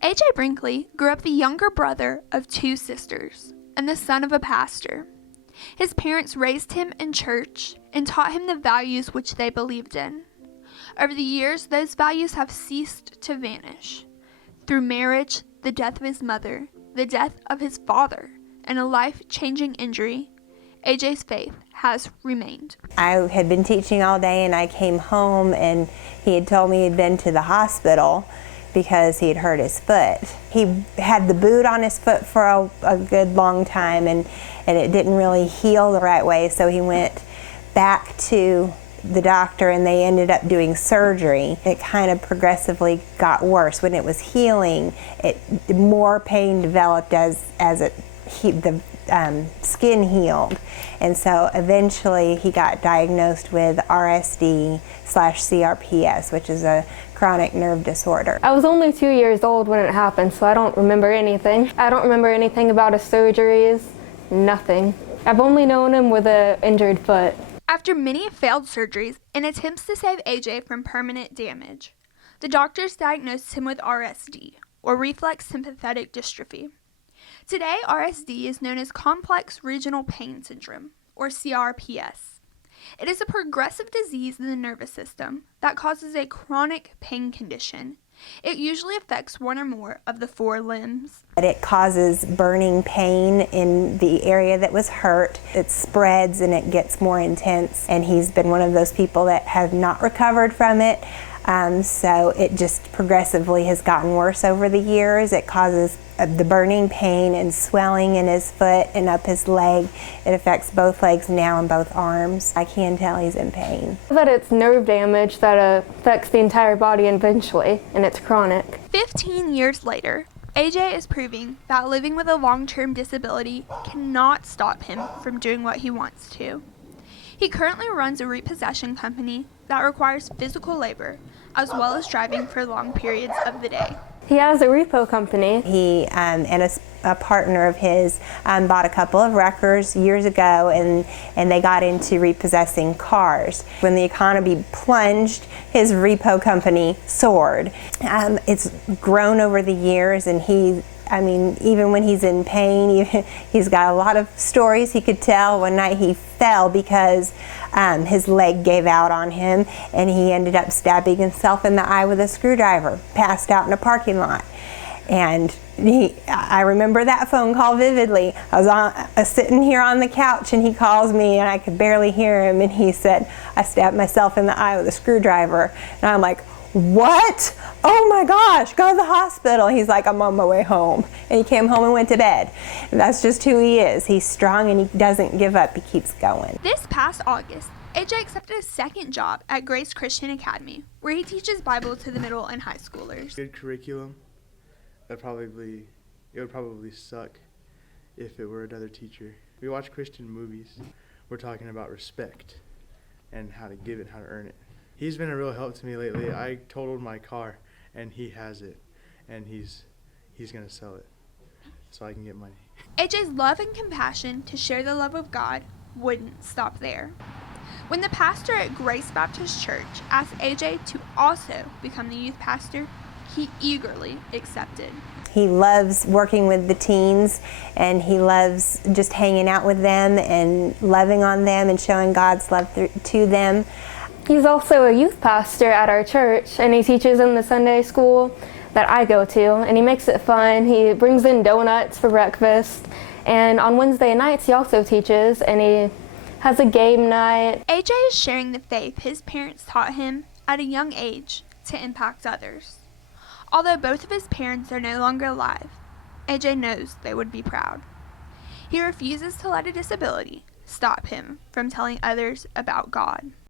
AJ Brinkley grew up the younger brother of two sisters and the son of a pastor. His parents raised him in church and taught him the values which they believed in. Over the years, those values have ceased to vanish. Through marriage, the death of his mother, the death of his father, and a life-changing injury, AJ's faith has remained. I had been teaching all day and I came home and he had told me he'd been to the hospital because he had hurt his foot. He had the boot on his foot for a good long time and it didn't really heal the right way, so he went back to the doctor and they ended up doing surgery. It kind of progressively got worse. When it was healing, more pain developed as the skin healed, and so eventually he got diagnosed with RSD/CRPS, which is a chronic nerve disorder. I was only 2 years old when it happened, so I don't remember anything. I don't remember anything about his surgeries, nothing. I've only known him with an injured foot. After many failed surgeries and attempts to save AJ from permanent damage, the doctors diagnosed him with RSD, or reflex sympathetic dystrophy. Today, RSD is known as complex regional pain syndrome, or CRPS. It is a progressive disease in the nervous system that causes a chronic pain condition. It usually affects one or more of the four limbs. It causes burning pain in the area that was hurt. It spreads and it gets more intense, and he's been one of those people that have not recovered from it. So it just progressively has gotten worse over the years. It causes the burning pain and swelling in his foot and up his leg. It affects both legs now and both arms. I can tell he's in pain. But it's nerve damage that affects the entire body eventually, and it's chronic. 15 years later, AJ is proving that living with a long-term disability cannot stop him from doing what he wants to. He currently runs a repossession company that requires physical labor, as well as driving for long periods of the day. He has a repo company. He and a partner of his bought a couple of wreckers years ago, and they got into repossessing cars. When the economy plunged, his repo company soared. It's grown over the years, and even when he's in pain, he's got a lot of stories he could tell. One night he fell because his leg gave out on him, and he ended up stabbing himself in the eye with a screwdriver, passed out in a parking lot. And I remember that phone call vividly. I was sitting here on the couch, and he calls me, and I could barely hear him, and he said, "I stabbed myself in the eye with a screwdriver." And I'm like, "What? Oh my gosh, go to the hospital." He's like, "I'm on my way home." And he came home and went to bed. And that's just who he is. He's strong and he doesn't give up. He keeps going. This past August, AJ accepted a second job at Grace Christian Academy, where he teaches Bible to the middle and high schoolers. Good curriculum. It would probably suck if it were another teacher. We watch Christian movies. We're talking about respect and how to give it, how to earn it. He's been a real help to me lately. I totaled my car, and he has it, and he's going to sell it so I can get money. AJ's love and compassion to share the love of God wouldn't stop there. When the pastor at Grace Baptist Church asked AJ to also become the youth pastor, he eagerly accepted. He loves working with the teens, and he loves just hanging out with them and loving on them and showing God's love to them. He's also a youth pastor at our church, and he teaches in the Sunday school that I go to, and he makes it fun. He brings in donuts for breakfast, and on Wednesday nights he also teaches, and he has a game night. AJ is sharing the faith his parents taught him at a young age to impact others. Although both of his parents are no longer alive, AJ knows they would be proud. He refuses to let a disability stop him from telling others about God.